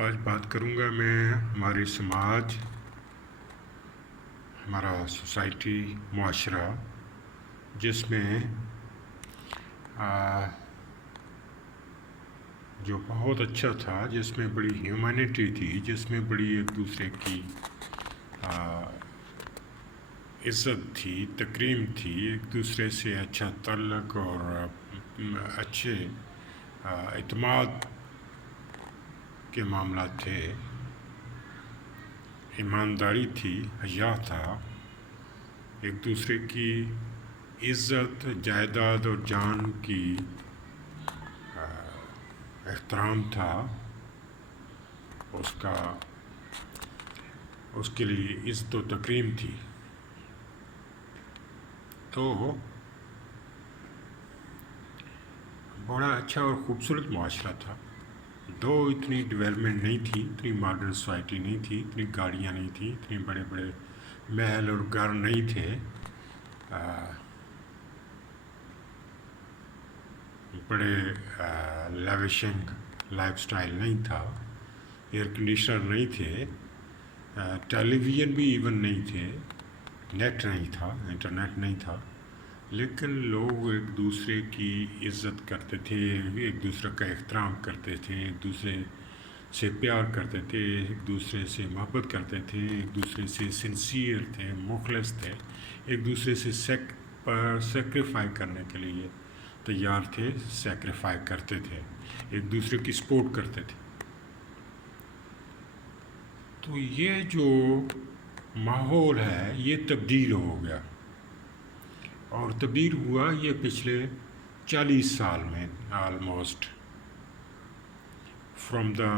آج بات کروں گا میں ہمارے سماج، ہمارا سوسائٹی، معاشرہ جس میں جو بہت اچھا تھا، جس میں بڑی ہیومینٹی تھی، جس میں بڑی ایک دوسرے کی عزت تھی، تکریم تھی، ایک دوسرے سے اچھا تعلق اور اچھے اعتماد کے معاملات تھے، ایمانداری تھی، حیا تھا، ایک دوسرے کی عزت، جائیداد اور جان کی احترام تھا، اس کے لیے عزت و تکریم تھی. تو بڑا اچھا اور خوبصورت معاشرہ تھا. دو اتنی ڈیولپمنٹ نہیں تھی، اتنی ماڈرن سوسائٹی نہیں تھی، اتنی گاڑیاں نہیں تھیں، اتنے بڑے بڑے محل اور گھر نہیں تھے، بڑے لیوشنگ لائف سٹائل نہیں تھا، ایئر کنڈیشنر نہیں تھے، ٹیلی ویژن بھی ایون نہیں تھے، نیٹ نہیں تھا، انٹرنیٹ نہیں تھا، لیکن لوگ ایک دوسرے کی عزت کرتے تھے، ایک دوسرے کا احترام کرتے تھے، ایک دوسرے سے پیار کرتے تھے، ایک دوسرے سے محبت کرتے تھے، ایک دوسرے سے سنسیئر تھے، مخلص تھے، ایک دوسرے سے سیکریفائی کرنے کے لیے تیار تھے، سیکریفائی کرتے تھے، ایک دوسرے کی سپورٹ کرتے تھے. تو یہ جو ماحول ہے یہ تبدیل ہو گیا، اور تبدیل ہوا یہ پچھلے 40 سال میں، آلموسٹ فرام دا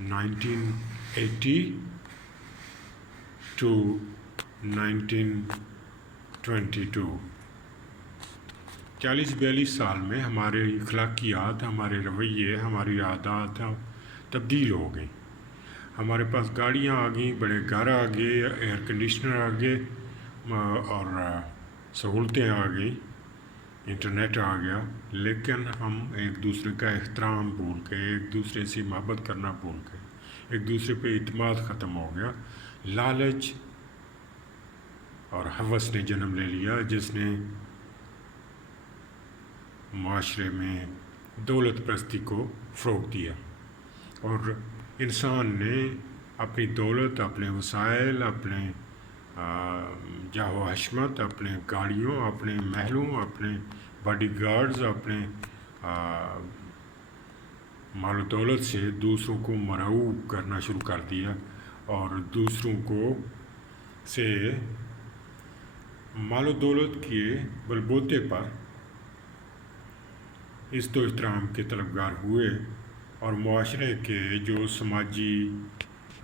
1980 ٹو 1922. 40-42 سال میں ہمارے اخلاقیات، ہمارے رویے، ہماری عادات تبدیل ہو گئی. ہمارے پاس گاڑیاں آ گئیں، بڑے گھر آ گئے، ایئر کنڈیشنر آ گئے، اور سہولتیں آ گئیں، انٹرنیٹ آ گیا، لیکن ہم ایک دوسرے کا احترام بھول گئے، ایک دوسرے سے محبت کرنا بھول گئے، ایک دوسرے پہ اعتماد ختم ہو گیا. لالچ اور ہوس نے جنم لے لیا، جس نے معاشرے میں دولت پرستی کو فروغ دیا، اور انسان نے اپنی دولت، اپنے وسائل، اپنے جاہ و حشمت، اپنے گاڑیوں، اپنے محلوں، اپنے باڈی گارڈز، اپنے مال و دولت سے دوسروں کو مرعوب کرنا شروع کر دیا، اور دوسروں کو سے مال و دولت کے بلبوتے پر عزت و احترام کے طلبگار ہوئے، اور معاشرے کے جو سماجی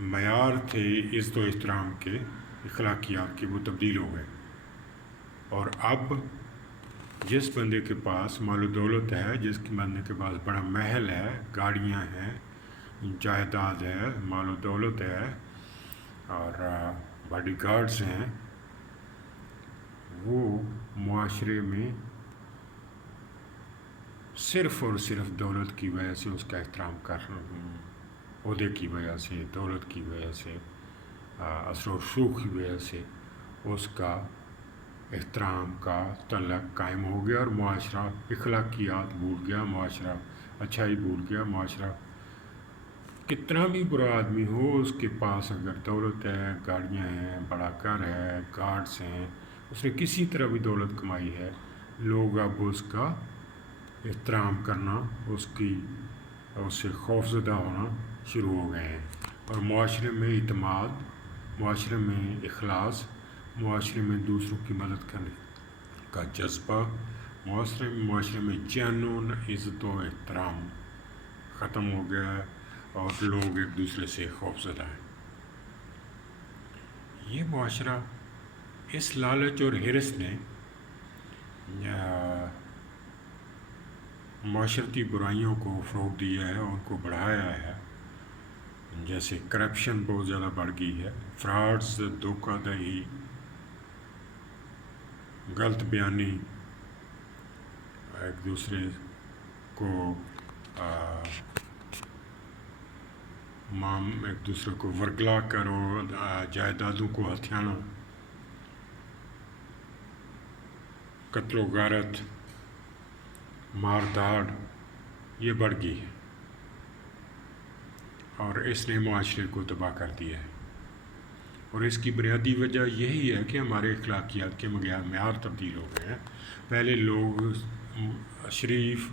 معیار تھے عزت و احترام کے، اخلاقیات کے، وہ تبدیل ہو گئے. اور اب جس بندے کے پاس مال و دولت ہے، جس بندے کے پاس بڑا محل ہے، گاڑیاں ہیں، جائیداد ہے، مال و دولت ہے، اور باڈی گارڈز ہیں، وہ معاشرے میں صرف اور صرف دولت کی وجہ سے اس کا احترام کر، عہدے کی وجہ سے، دولت کی وجہ سے، اثر و رسوخ کی وجہ سے اس کا احترام کا تعلق قائم ہو گیا، اور معاشرہ اخلاقیات بھول گیا، معاشرہ اچھائی بھول گیا. معاشرہ کتنا بھی برا آدمی ہو، اس کے پاس اگر دولت ہے، گاڑیاں ہیں، بڑا گھر ہے، گارڈز ہیں، اس نے کسی طرح بھی دولت کمائی ہے، لوگ اب اس کا احترام کرنا، اس سے خوفزدہ ہونا شروع ہو گئے ہیں. اور معاشرے میں اعتماد، معاشرے میں اخلاص، معاشرے میں دوسروں کی مدد کرنے کا جذبہ، معاشرے میں جنون عزت و احترام ختم ہو گیا ہے، اور لوگ ایک دوسرے سے خوفزدہ ہیں. یہ معاشرہ اس لالچ اور ہرس نے معاشرتی برائیوں کو فروغ دیا ہے، ان کو بڑھایا ہے. جیسے کرپشن بہت زیادہ بڑھ گئی ہے، فراڈز، دھوکہ دہی، غلط بیانی، ایک دوسرے کو ایک دوسرے کو ورگلا کر اور جائیدادوں کو ہتھیانا، قتل و غارت، مار دھاڑ یہ بڑھ گئی ہے، اور اس نے معاشرے کو تباہ کر دیا ہے۔ اور اس کی بنیادی وجہ یہی ہے کہ ہمارے اخلاقیات کے معیار تبدیل ہو گئے ہیں۔ پہلے لوگ شریف،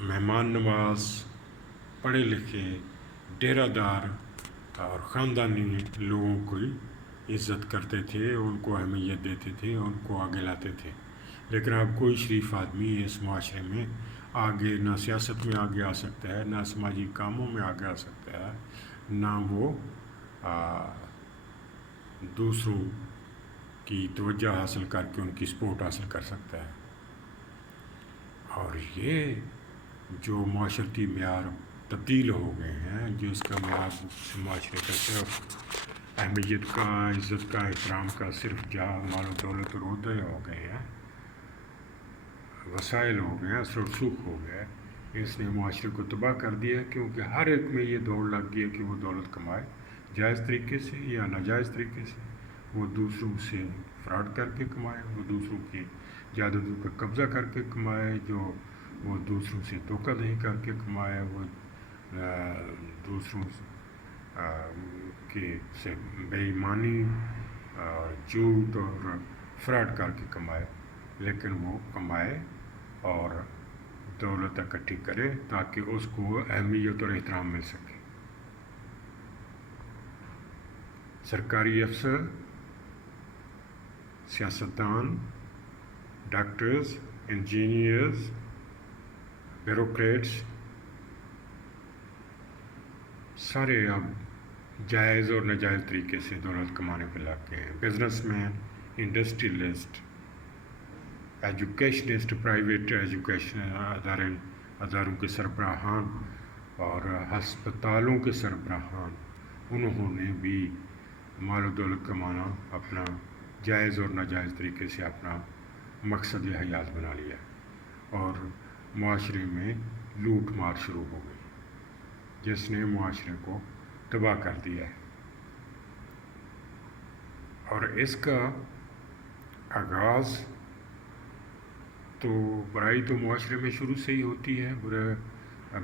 مہمان نواز، پڑھے لکھے، ڈیرہ دار اور خاندانی لوگوں کی عزت کرتے تھے، ان کو اہمیت دیتے تھے، ان کو آگے لاتے تھے۔ لیکن اب کوئی شریف آدمی اس معاشرے میں آگے نہ سیاست میں آگے آ سکتا ہے، نہ سماجی کاموں میں آگے آ سکتا ہے، نہ وہ دوسروں کی توجہ حاصل کر کے ان کی سپورٹ حاصل کر سکتا ہے۔ اور یہ جو معاشرتی معیار تبدیل ہو گئے ہیں، جو اس کا معیار معاشرے کا صرف اہمیت کا، عزت کا، احترام کا صرف مال و دولت اور عہدے ہو گئے ہیں، وسائل ہو گئے ہیں، اثر و رسوخ ہو گیا ہے، اس نے معاشرے کو تباہ کر دیا، کیونکہ ہر ایک میں یہ دوڑ لگ گئی ہے کہ وہ دولت کمائے، جائز طریقے سے یا ناجائز طریقے سے، وہ دوسروں سے فراڈ کر کے کمائے، وہ دوسروں کی جائیدادوں پر قبضہ کر کے کمائے، وہ دوسروں سے دھوکہ دہی کر کے کمائے، وہ دوسروں سے بے ایمانی، جھوٹ اور فراڈ کر کے کمائے، لیکن وہ کمائے اور دولت اکٹھی کرے تاکہ اس کو اہمیت اور احترام مل سکے۔ سرکاری افسر، سیاستدان، ڈاکٹرز، انجینئرز، بیوروکریٹس سارے اب جائز اور ناجائز طریقے سے دولت کمانے پہ لگ گئے ہیں۔ Business man, industrialist, educationist, private education اداروں کے سربراہان اور ہسپتالوں کے سربراہان، انہوں نے بھی مال و دولت کمانا اپنا جائز اور ناجائز طریقے سے اپنا مقصد حیات بنا لیا، اور معاشرے میں لوٹ مار شروع ہو گئی، جس نے معاشرے کو تباہ کر دیا ہے۔ اور اس کا آغاز تو برائی تو معاشرے میں شروع سے ہی ہوتی ہے،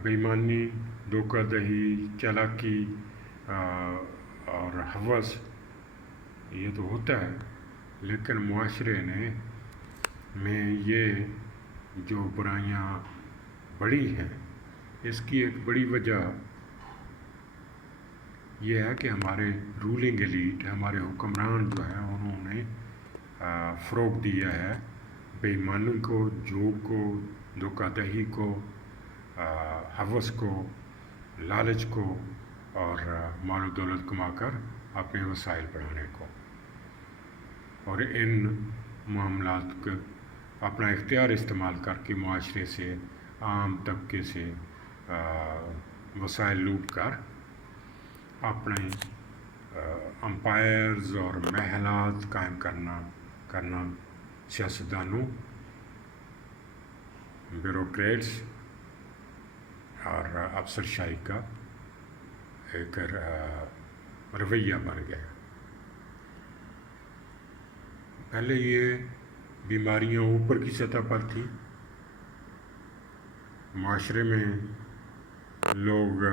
بے ایمانی، دھوکہ دہی، چالاکی اور ہوس، یہ تو ہوتا ہے، لیکن معاشرے میں یہ جو برائیاں بڑھی ہیں، اس کی ایک بڑی وجہ یہ ہے کہ ہمارے رولنگ ایلیٹ، ہمارے حکمران جو ہیں، انہوں نے فروغ دیا ہے بے ایمانی کو، جھوٹ کو، دھوکہ دہی کو، ہوس کو، لالچ کو، اور مال و دولت کما کر اپنے وسائل بڑھانے کو، اور ان معاملات کو اپنا اختیار استعمال کر کے معاشرے سے، عام طبقے سے وسائل لوٹ کر اپنے امپائرز اور محلات قائم کرنا سیاستدانوں، بیوروکریٹس اور افسر شاہی کا ایک رویہ بن گیا۔ پہلے یہ بیماریاں اوپر کی سطح پر تھیں، معاشرے میں لوگ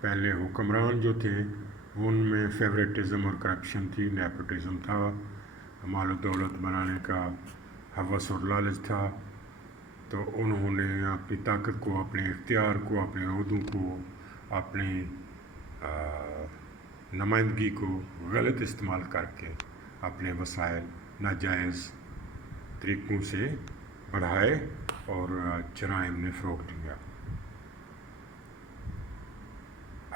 پہلے حکمران جو تھے ان میں فیوریٹزم اور کرپشن تھی، نیپوٹزم تھا، مال و دولت بنانے کا ہوس اور لالچ تھا، تو انہوں نے اپنی طاقت کو، اپنے اختیار کو، اپنے عہدوں کو، اپنی نمائندگی کو غلط استعمال کر کے اپنے وسائل ناجائز طریقوں سے بڑھائے اور جرائم نے فروغ دیا۔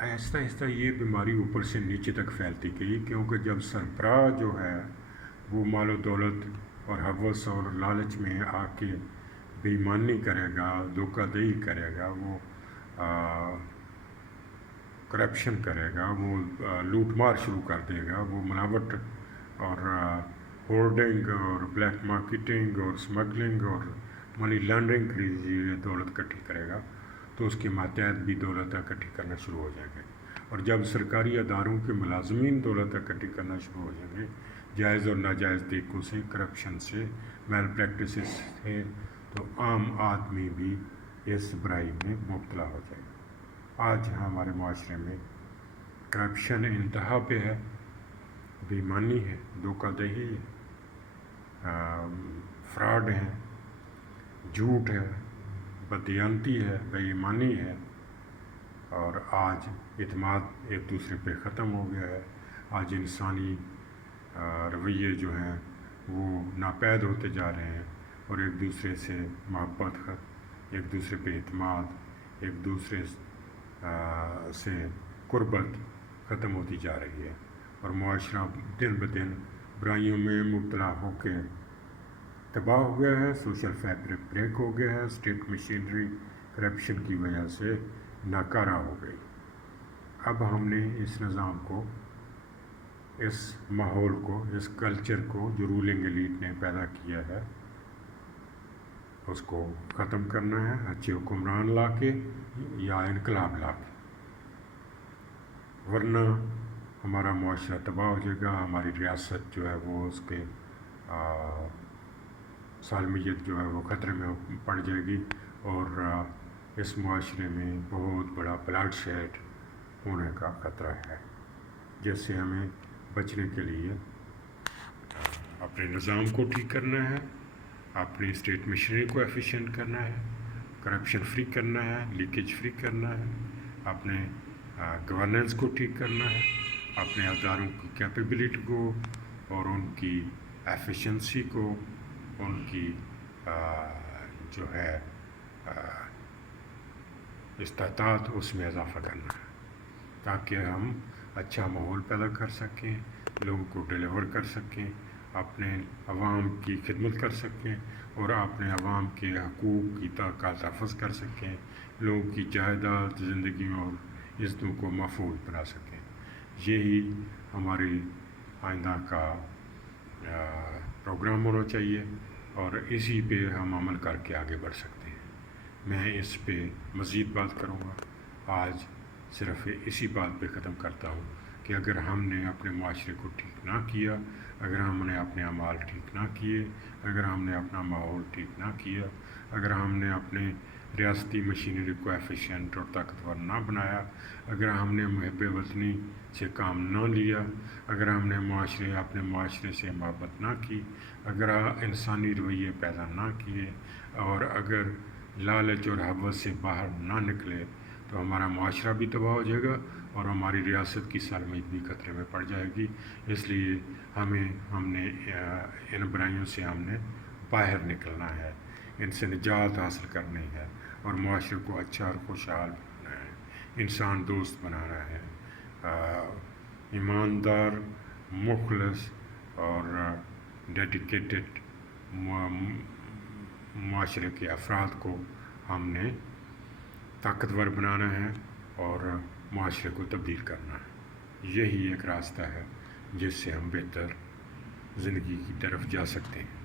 آہستہ آہستہ یہ بیماری اوپر سے نیچے تک پھیلتی گئی، کیونکہ جب سربراہ جو ہے وہ مال و دولت اور ہوس اور لالچ میں آ کے بے ایمانی کرے گا، دھوکہ دہی کرے گا، وہ کرپشن کرے گا، وہ لوٹ مار شروع کر دے گا، وہ ملاوٹ اور ہورڈنگ اور بلیک مارکیٹنگ اور سمگلنگ اور منی لانڈرنگ کی دولت اکٹھی کرے گا، تو اس کے ماتحت بھی دولت اکٹھی کرنا شروع ہو جائیں گے، اور جب سرکاری اداروں کے ملازمین دولت اکٹھی کرنا شروع ہو جائیں گے جائز اور ناجائز طریقوں سے، کرپشن سے، میل پریکٹسز سے، تو عام آدمی بھی اس برائی میں مبتلا ہو جائے گا۔ آج ہمارے معاشرے میں کرپشن انتہا پہ ہے، بے ایمانی ہے، دھوکہ دہی ہے، فراڈ ہے، جھوٹ ہے، بددیانتی ہے، بے ایمانی ہے، اور آج اعتماد ایک دوسرے پہ ختم ہو گیا ہے۔ آج انسانی رویے جو ہیں وہ ناپید ہوتے جا رہے ہیں، اور ایک دوسرے سے محبت، ایک دوسرے پہ اعتماد، ایک دوسرے سے قربت ختم ہوتی جا رہی ہے، اور معاشرہ دن بدن برائیوں میں مبتلا ہو کے تباہ ہو گیا ہے۔ سوشل فیبرک بریک ہو گیا ہے، اسٹیٹ مشینری کرپشن کی وجہ سے ناکارہ ہو گئی۔ اب ہم نے اس نظام کو، اس ماحول کو، اس کلچر کو جو رولنگ ایلیٹ نے پیدا کیا ہے، اس کو ختم کرنا ہے، اچھے حکمران لا کے یا انقلاب لا کے، ورنہ ہمارا معاشرہ تباہ ہو جائے گا۔ ہماری ریاست جو ہے وہ اس کے سالمیت جو ہے وہ خطرے میں پڑ جائے گی، اور اس معاشرے میں بہت بڑا بلڈ شیڈ ہونے کا خطرہ ہے، جس سے ہمیں بچنے کے لیے اپنے نظام کو ٹھیک کرنا ہے، اپنی اسٹیٹ مشینری کو ایفیشینٹ کرنا ہے، کرپشن فری کرنا ہے، لیکیج فری کرنا ہے، اپنے گورننس کو ٹھیک کرنا ہے، اپنے اداروں کی کیپیبلٹی کو اور ان کی ایفیشنسی کو، ان کی جو ہے استطاعت، اس میں اضافہ کرنا ہے، تاکہ ہم اچھا ماحول پیدا کر سکیں، لوگوں کو ڈیلیور کر سکیں، اپنے عوام کی خدمت کر سکیں، اور اپنے عوام کے حقوق کی کا تحفظ کر سکیں، لوگوں کی جائیداد، زندگی اور عزتوں کو محفوظ بنا سکیں۔ یہی ہماری آئندہ کا پروگرام ہونا چاہیے، اور اسی پہ ہم عمل کر کے آگے بڑھ سکتے ہیں۔ میں اس پہ مزید بات کروں گا، آج صرف اسی بات پہ ختم کرتا ہوں کہ اگر ہم نے اپنے معاشرے کو ٹھیک نہ کیا، اگر ہم نے اپنے اعمال ٹھیک نہ کیے، اگر ہم نے اپنا ماحول ٹھیک نہ کیا، اگر ہم نے اپنے ریاستی مشینری کو ایفیشینٹ اور طاقتور نہ بنایا، اگر ہم نے محب وطنی سے کام نہ لیا، اگر ہم نے اپنے معاشرے سے محبت نہ کی، اگر انسانی رویے پیدا نہ کیے، اور اگر لالچ اور حوث سے باہر نہ نکلے، تو ہمارا معاشرہ بھی تباہ ہو جائے گا، اور ہماری ریاست کی سالمیت بھی خطرے میں پڑ جائے گی۔ اس لیے ہم نے ان برائیوں سے ہم نے باہر نکلنا ہے، ان سے نجات حاصل کرنی ہے، اور معاشرے کو اچھا اور خوشحال بنانا ہے، انسان دوست بنانا ہے، ایماندار، مخلص اور ڈیڈیکیٹڈ معاشرے کے افراد کو ہم نے طاقتور بنانا ہے اور معاشرے کو تبدیل کرنا ہے۔ یہی ایک راستہ ہے جس سے ہم بہتر زندگی کی طرف جا سکتے ہیں۔